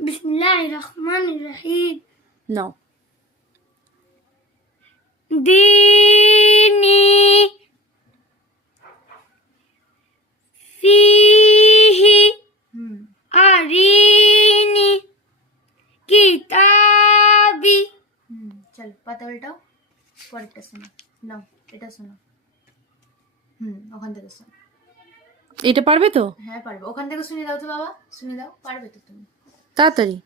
রহমান রহিম নাও দিনী ফিহি হুম আরিনি কিতাবি হুম চলো পাতা উল্টাও পরেরটা শোনো নাও এটা শোনো হুম ওখান থেকে শোনো এটা পারবে তো? হ্যাঁ পারবে। ওখান থেকে শুনে দাও তো বাবা। শুনে দাও পারবে তো তুমি। তাড়াতাড়ি।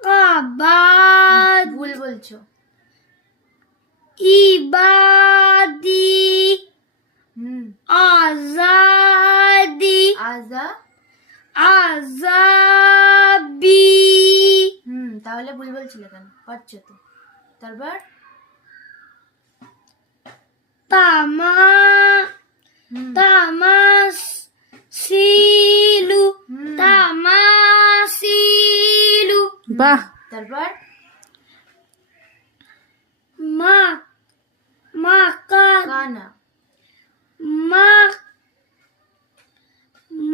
আবাদ ভুল বলছো। ইবাদি আজাদি আজা আজাবি। হুম তাহলে ভুল বলছিলে কেন? পারছ তো। তারপর? তামা তামাস সিলু বাহ তারপর মা মাকা কানা মা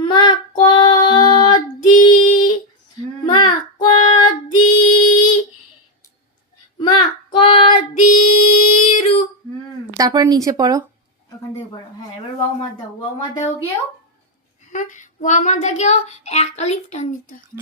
মাকদি হুম মাকদি মাকদিরু হুম তারপরে নিচে পড়ো ওখান থেকে পড়ো হ্যাঁ এবার ওয়াও মার দাও ওয়াও মার দাও গিয়েও ও আমাদেরকেও এক লিফট টান দিতে হবে।